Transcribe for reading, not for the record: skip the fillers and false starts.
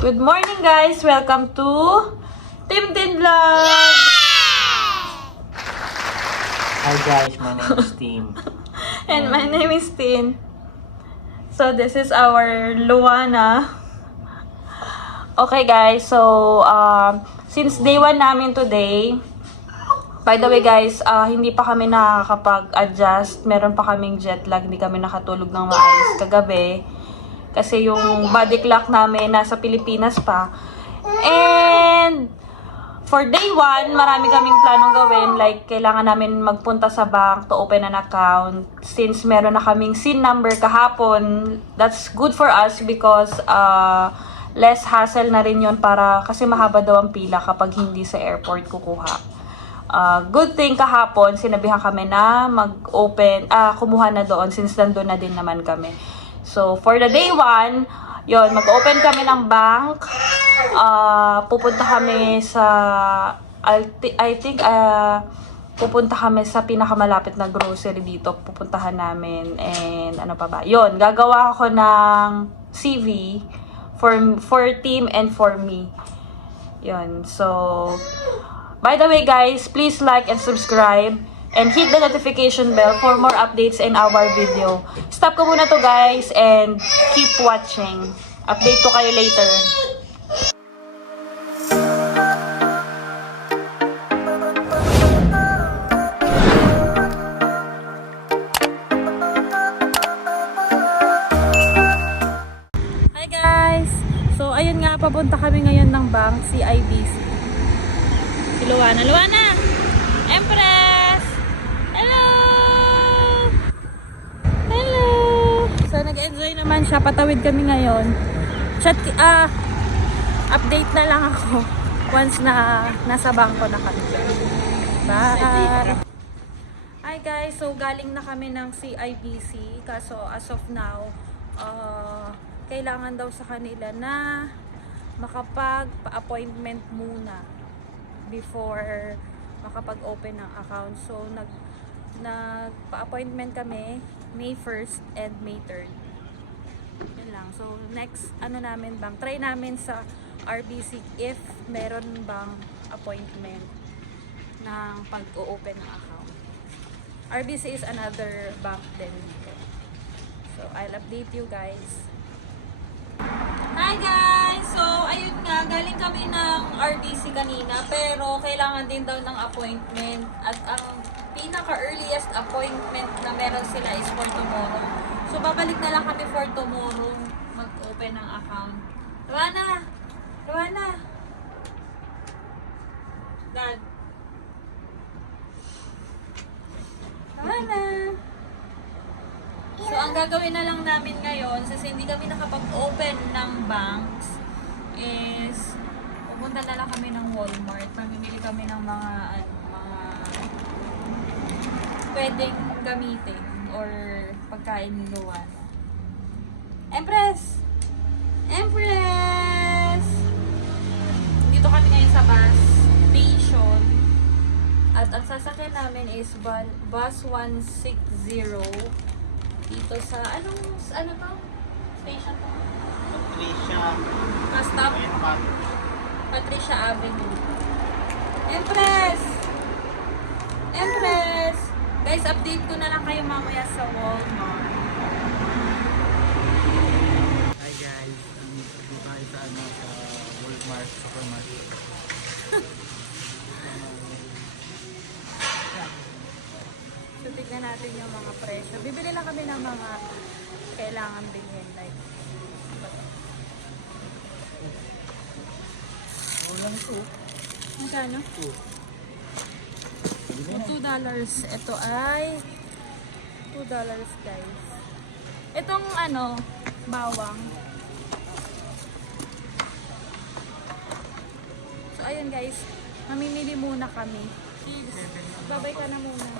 Good morning guys! Welcome to Tim Tin Vlog! Hi guys, my name is Tim. And my name is Tin. So this is our Luana. Okay guys, so since day 1 namin today, by the way guys, hindi pa kami nakakapag-adjust. Meron pa kaming jet lag, hindi kami nakatulog ng maayos kagabi. Kasi yung body clock namin nasa Pilipinas pa. And for day 1, marami kaming planong gawin. Like, kailangan namin magpunta sa bank to open an account. Since meron na kaming SIN number kahapon, that's good for us because less hassle na rin yun para, kasi mahaba daw ang pila kapag hindi sa airport kukuha. Good thing kahapon, sinabihan kami na mag-open, kumuha na doon since nandun na din naman kami. So, for the day 1, yon, mag-open kami ng bank. Pupunta kami sa, I think, pupunta kami sa pinakamalapit na grocery dito. Pupuntahan namin. And ano pa ba? Yon, gagawa ako ng CV for team and for me. Yon, so, by the way guys, please like and subscribe. And hit the notification bell for more updates in our video. Stop ko muna to guys and keep watching. Update ko kayo later. Hi guys! So ayun nga, papunta kami ngayon ng bank, CIBC. Si Luana. Luana! Empress! So, nag-enjoy naman siya. Patawid kami ngayon. Update na lang ako once na nasa bangko na kami. Bye! Hi guys! So, galing na kami ng CIBC. Kaso, as of now, kailangan daw sa kanila na makapag-appointment muna before makapag-open ng account. So, nagpa-appointment kami May 1st and May 3rd. Yun lang. So, next, try namin sa RBC if meron bang appointment ng pag-open ng account. RBC is another bank din dito. So, I'll update you guys. Hi guys! So, ayun nga, galing kami ng RBC kanina, pero kailangan din daw ng appointment. At ang pinaka-earliest appointment na meron sila is for tomorrow. So, babalik na lang kami for tomorrow mag-open ng account. Luana! Luana! Dad! Luana! So, ang gagawin na lang namin ngayon, since hindi kami nakapag-open ng banks, is pupunta na lang kami ng Walmart. Mamimili kami ng mga pwedeng gamitin or pagkain ni Luana. Empress! Empress! Dito kami ngayon sa bus station. At ang sasakyan namin is bus 160 dito sa, ano to? Station to? Stop? Patricia Avenue. Empress! Empress! Guys, update ko na lang kayo mamaya sa Walmart. Hi guys, dito tayo sa Walmart supermarket. So, tignan natin yung mga presyo. Bibili lang kami ng mga kailangan bilhin. Like, Walang ito. magkano? $2. Ito ay $2 guys. Itong bawang. So, ayun guys. Mamimili muna kami. Babay ka na muna.